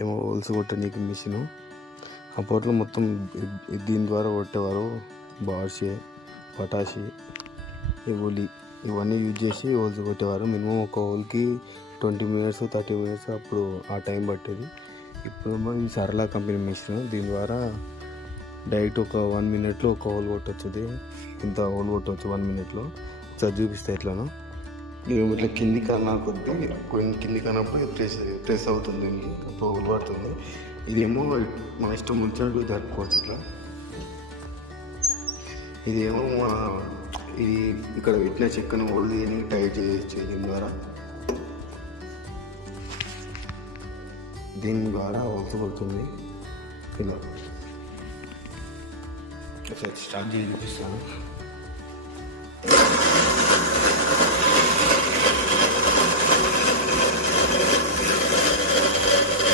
ఏమో హోల్స్ కొట్టడానికి మిషన్. అప్పట్లో మొత్తం దీని ద్వారా కొట్టేవారు. బార్షే, పటాషి, ఉలి ఇవన్నీ యూజ్ చేసి హోల్స్ కొట్టేవారు. మినిమం ఒక హోల్కి 20 minutes 30 minutes అప్పుడు ఆ టైం పట్టేది. ఇప్పుడేమో ఇది సరళ కంపెనీ మిషన్. దీని ద్వారా డైరెక్ట్ ఒక 1 minute ఒక హోల్ కొట్టొచ్చుది. ఇంత హోల్ కొట్టవచ్చు 1 minute. ఒకసారి చూపిస్తాయి ఎట్లానో. మేము ఇట్లా కిందికి అన్నా కొద్ది కిందికి అన్నప్పుడు ప్రెస్ అవుతుంది, అప్పుడు హోల్ పడుతుంది. ఇదేమో మన ఇష్టం వచ్చినట్టు జరుపుకోవచ్చు. ఇట్లా ఇదేమో ఇది ఇక్కడ పెట్టిన చెక్కను హోల్ తీయని టైట్ చేయొచ్చు. దీని ద్వారా హోల్స్ పడుతుంది. ఇలా ఒకసారి స్టార్ట్ చేసి చూపిస్తాను.